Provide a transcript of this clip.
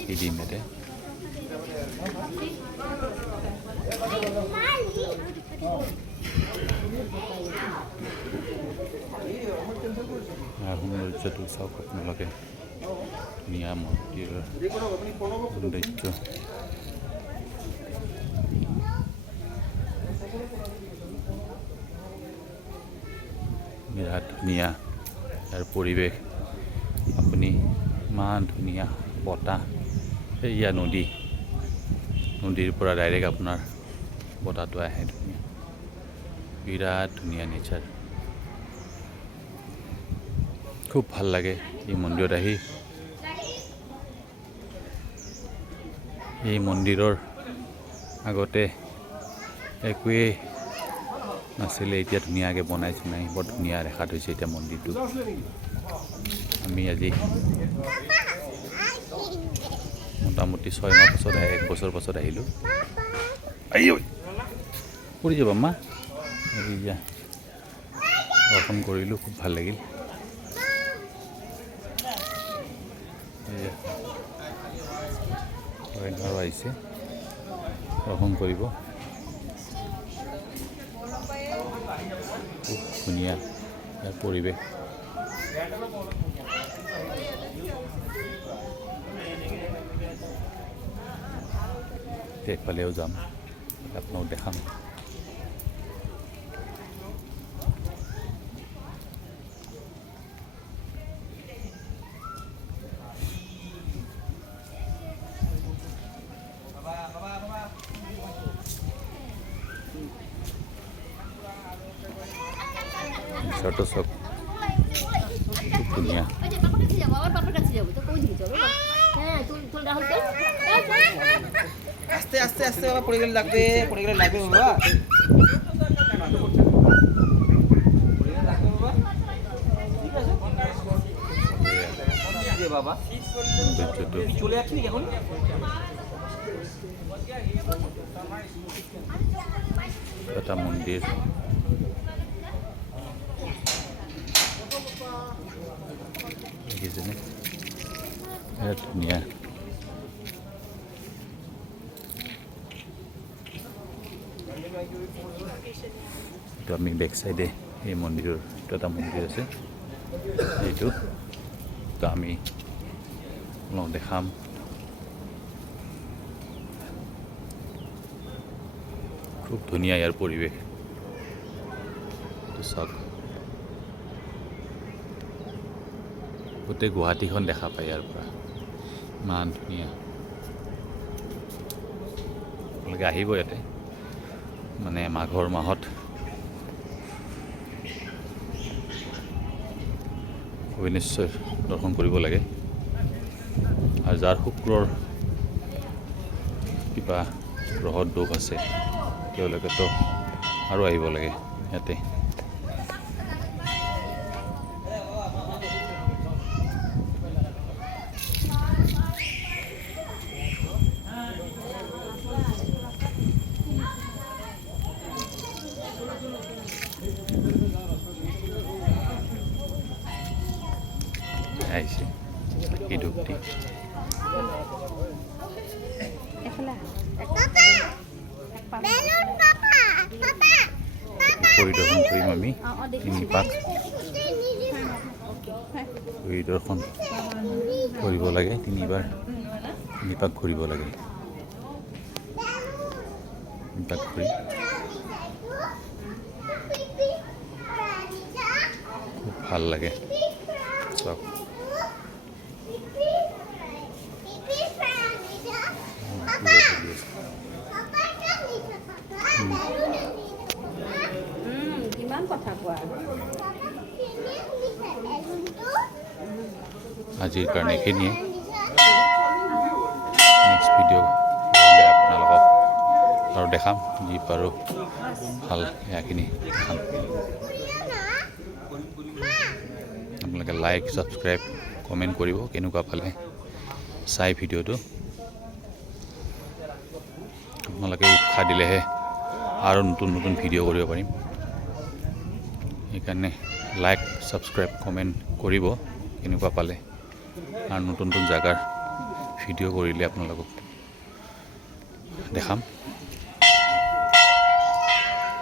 চাকি দিম ইয়াতে সৌন্দৰ্যটো চাওক আপোনালোকে ধুনীয়া মন্দিৰৰ সৌন্দৰ্য বিৰাট ধুনীয়া ইয়াৰ পৰিৱেশ আপুনি ইমান ধুনীয়া বতাহ এয়া নদীৰ পৰা ডাইৰেক্ট আপোনাৰ বতাহটো আহে ধুনীয়া বিৰাট ধুনীয়া নেচাৰ খুব ভাল লাগে এই মন্দিৰত আহি এই মন্দিৰৰ আগতে একোৱেই নাছিলে এতিয়া ধুনীয়াকৈ বনাইছোঁ নাই বৰ ধুনীয়া দেখাত হৈছে এতিয়া মন্দিৰটো আমি আজি মোটামুটি 6 মাহ পাছত 1 বছৰ পাছত আহিলোঁ পৰি যাব মা এয়া দৰ্শন কৰিলোঁ খুব ভাল লাগিল আৰু আহিছে দৰ্শন কৰিব খুব ধুনীয়া ইয়াৰ পৰিৱেশ এইফালেও যাম আপোনাক দেখাম ছোট সব খুব ধুনীয়া আস্তে আস্তে আস্তে বাবা পড়ে গেলে লাগবে বাবা বাবা চলে যাচ্ছি এখন এটা মন্দির দেখিছেনে ধুনীয়া তো আমি বেক সাইডে এই মন্দিৰৰ এটা মন্দিৰ আছে এইটো তো আমি আপোনাক দেখাম খুব ধুনীয়া ইয়াৰ পৰিৱেশ তো চাওক গোটেই গুৱাহাটীখন দেখা পায় ইয়াৰ পৰা ইমান ধুনীয়া আপোনালোকে আহিব ইয়াতে মানে মাঘৰ মাহত নিশ্চয় দৰ্শন কৰিব লাগে আৰু যাৰ শুক্ৰৰ কিবা গ্ৰহত দোষ আছে তেওঁলোকেতো আৰু আহিব লাগে ইয়াতে আহিছে চাকি ধূপটি পৰিদৰ্শন কৰিম আমি 3 পাক পৰিদৰ্শন কৰিব লাগে 3 বাৰ 3 পাক ঘূৰিব লাগে 3 পাক ঘূৰি খুব ভাল লাগে চব আজিৰ কাৰণে এইখিনিয়ে নেক্সট ভিডিঅ' আপোনালোকক আৰু দেখাম যি পাৰোঁ ভাল এয়াখিনি দেখাম আপোনালোকে লাইক ছাবস্ক্ৰাইব কমেণ্ট কৰিব কেনেকুৱা পালে চাই ভিডিঅ'টো আপোনালোকে উৎসাহ দিলেহে আৰু নতুন নতুন ভিডিঅ' কৰিব পাৰিম সেইকাৰণে লাইক ছাবস্ক্ৰাইব কমেণ্ট কৰিব কেনেকুৱা পালে আৰু নতুন নতুন জাগাৰ ভিডিঅ' কৰিলে আপোনালোকক দেখাম